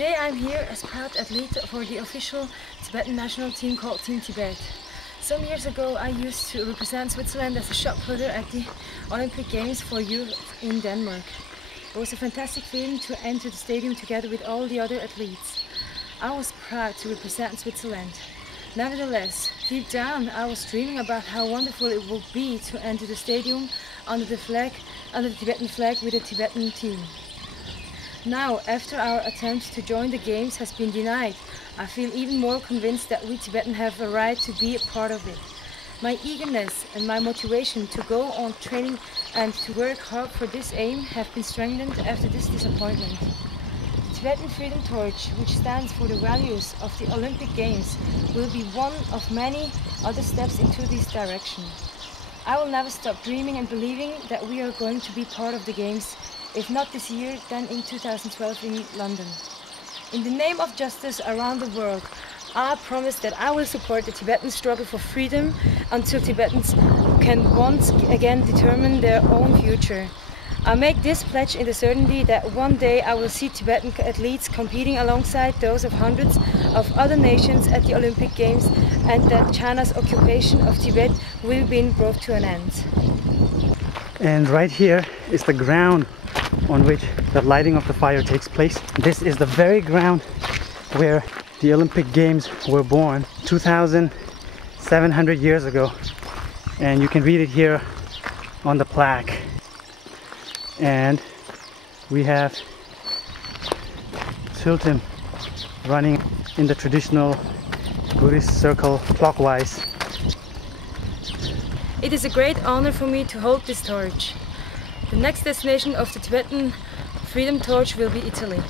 Today I'm here as proud athlete for the official Tibetan national team called Team Tibet. Some years ago I used to represent Switzerland as a shot putter at the Olympic Games for youth in Denmark. It was a fantastic feeling to enter the stadium together with all the other athletes. I was proud to represent Switzerland. Nevertheless, deep down I was dreaming about how wonderful it would be to enter the stadium under the Tibetan flag with a Tibetan team. Now, after our attempt to join the games has been denied, I feel even more convinced that we Tibetans have a right to be a part of it. My eagerness and my motivation to go on training and to work hard for this aim have been strengthened after this disappointment. The Tibetan Freedom Torch, which stands for the values of the Olympic Games, will be one of many other steps into this direction. I will never stop dreaming and believing that we are going to be part of the Games, if not this year, then in 2012 in London. In the name of justice around the world, I promise that I will support the Tibetan struggle for freedom until Tibetans can once again determine their own future. I make this pledge in the certainty that one day I will see Tibetan athletes competing alongside those of hundreds of other nations at the Olympic Games, and that China's occupation of Tibet will be brought to an end. And right here is the ground on which the lighting of the fire takes place. This is the very ground where the Olympic Games were born 2,700 years ago, and you can read it here on the plaque. And we have Sultan running in the traditional Buddhist circle clockwise. It is a great honor for me to hold this torch. The next destination of the Tibetan Freedom Torch will be Italy.